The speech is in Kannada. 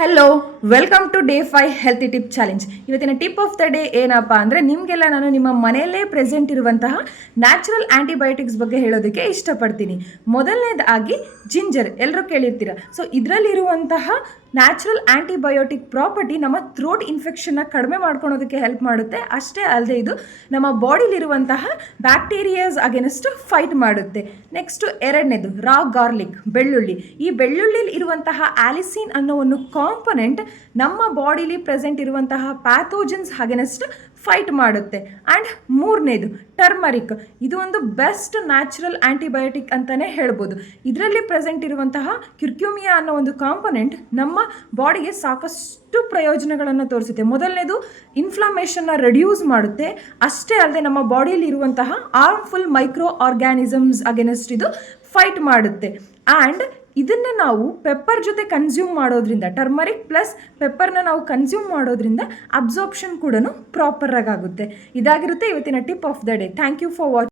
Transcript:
Hello, welcome to day 5 healthy tip challenge. ಇವತ್ತಿನ ಟಿಪ್ ಆಫ್ ದ ಡೇ ಏನಪ್ಪ ಅಂದರೆ, ನಿಮಗೆಲ್ಲ ನಾನು ನಿಮ್ಮ ಮನೆಯಲ್ಲೇ ಪ್ರೆಸೆಂಟ್ ಇರುವಂತಹ ನ್ಯಾಚುರಲ್ ಆ್ಯಂಟಿಬಯೋಟಿಕ್ಸ್ ಬಗ್ಗೆ ಹೇಳೋದಕ್ಕೆ ಇಷ್ಟಪಡ್ತೀನಿ. ಮೊದಲನೇದಾಗಿ ಜಿಂಜರ್, ಎಲ್ಲರೂ ಕೇಳಿರ್ತೀರ. ಸೊ ಇದರಲ್ಲಿರುವಂತಹ ನ್ಯಾಚುರಲ್ ಆ್ಯಂಟಿಬಯೋಟಿಕ್ ಪ್ರಾಪರ್ಟಿ ನಮ್ಮ ಥ್ರೋಟ್ ಇನ್ಫೆಕ್ಷನ್ನ ಕಡಿಮೆ ಮಾಡ್ಕೊಳೋದಕ್ಕೆ ಹೆಲ್ಪ್ ಮಾಡುತ್ತೆ. ಅಷ್ಟೇ ಅಲ್ಲದೆ ಇದು ನಮ್ಮ ಬಾಡಿಲಿರುವಂತಹ ಬ್ಯಾಕ್ಟೀರಿಯಾಸ್ ಅಗೇನ್ಸ್ಟ್ ಫೈಟ್ ಮಾಡುತ್ತೆ. ನೆಕ್ಸ್ಟು ಎರಡನೇದು ರಾ ಗಾರ್ಲಿಕ್, ಬೆಳ್ಳುಳ್ಳಿ. ಈ ಬೆಳ್ಳುಳ್ಳಿಲಿ ಇರುವಂತಹ ಆಲಿಸಿನ್ ಅನ್ನೋ ಒಂದು ಕಾಂಪೊನೆಂಟ್ ನಮ್ಮ ಬಾಡಿಲಿ ಪ್ರೆಸೆಂಟ್ ಇರುವಂತಹ ಪ್ಯಾಥೋಜನ್ಸ್ ಅಗೇನ್ಸ್ಟ್ ಫೈಟ್ ಮಾಡುತ್ತೆ. ಆ್ಯಂಡ್ ಮೂರನೇದು ಟರ್ಮರಿಕ್. ಇದು ಒಂದು ಬೆಸ್ಟ್ ನ್ಯಾಚುರಲ್ ಆ್ಯಂಟಿಬಯೋಟಿಕ್ ಅಂತಲೇ ಹೇಳ್ಬೋದು. ಇದರಲ್ಲಿ ಪ್ರೆಸೆಂಟ್ ಇರುವಂತಹ ಕ್ಯುರ್ಕ್ಯುಮಿಯಾ ಅನ್ನೋ ಒಂದು ಕಾಂಪೊನೆಂಟ್ ನಮ್ಮ ಬಾಡಿಗೆ ಸಾಕಷ್ಟು ಪ್ರಯೋಜನಗಳನ್ನು ತೋರಿಸುತ್ತೆ. ಮೊದಲನೇದು ಇನ್ಫ್ಲಮೇಷನ್ನ ರೆಡ್ಯೂಸ್ ಮಾಡುತ್ತೆ. ಅಷ್ಟೇ ಅಲ್ಲದೆ ನಮ್ಮ ಬಾಡಿಯಲ್ಲಿ ಇರುವಂತಹ ಹಾರ್ಮ್ಫುಲ್ ಮೈಕ್ರೋ ಆರ್ಗ್ಯಾನಿಸಮ್ಸ್ ಅಗೇನೆಸ್ಟ್ ಇದು ಫೈಟ್ ಮಾಡುತ್ತೆ. ಆ್ಯಂಡ್ ಇದನ್ನು ನಾವು ಪೆಪ್ಪರ್ ಜೊತೆ ಕನ್ಸ್ಯೂಮ್ ಮಾಡೋದ್ರಿಂದ, ಟರ್ಮರಿಕ್ ಪ್ಲಸ್ ಪೆಪ್ಪರ್ನ ನಾವು ಕನ್ಸ್ಯೂಮ್ ಮಾಡೋದ್ರಿಂದ ಅಬ್ಸಾರ್ಪ್ಷನ್ ಕೂಡ ಪ್ರಾಪರಾಗಿ ಆಗುತ್ತೆ. ಇದಾಗಿರುತ್ತೆ ಇವತ್ತಿನ tip of the day. Thank you for watching.